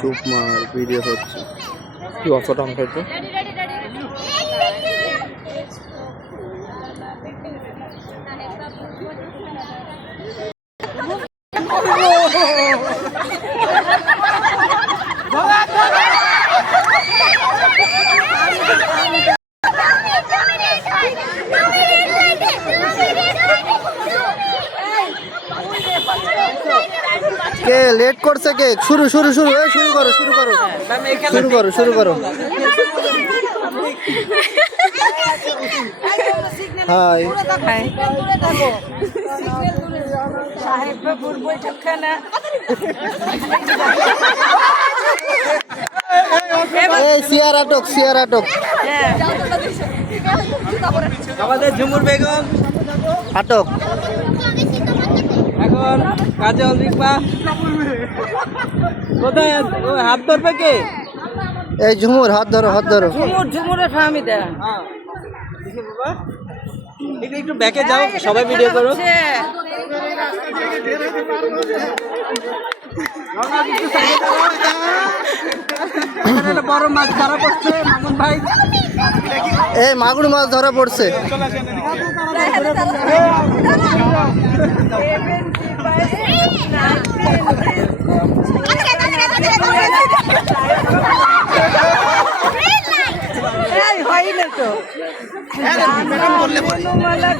চুপ মার, ভিডিও হচ্ছে। কি অফারটা আমি খাইতো কে লেট করছে কে? শুরু শুরু শুরু এই শুরু করো শুরু করো শুরু করো শুরু করো। হাই এই সিয়ার আটক সিয়ার আটক। আমাদের ঝুমুর বেগম আটক। এখন কাজে অলরিপা কোথায়? হাত ধরবে কে? এই ঝুমুর হাত ধরো হাত ধরো। ঝুমুরের ফার্মি দেন। একটু ব্যাকে যাও, সবাই ভিডিও করো। বড় মাছ ধরা পড়ছে মামুন ভাই। এই মাগুর মাছ ধরা পড়ছে।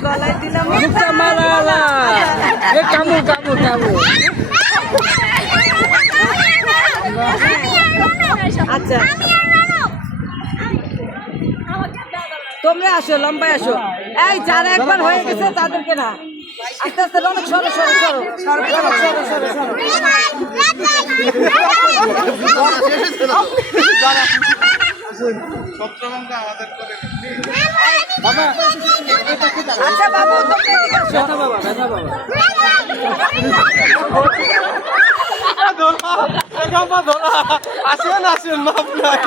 গলায় দিলাম কামু কামু কামু। আচ্ছা তোমরা আসো, লম্বায় আসো। এই যারা একবার হয়ে গেছে তাদেরকে না, আস্তে আস্তে অনেক সরো সরো সরো সরো সরো সরো সরো। আচ্ছা বাবু আসেন আসেন মাপ নাই।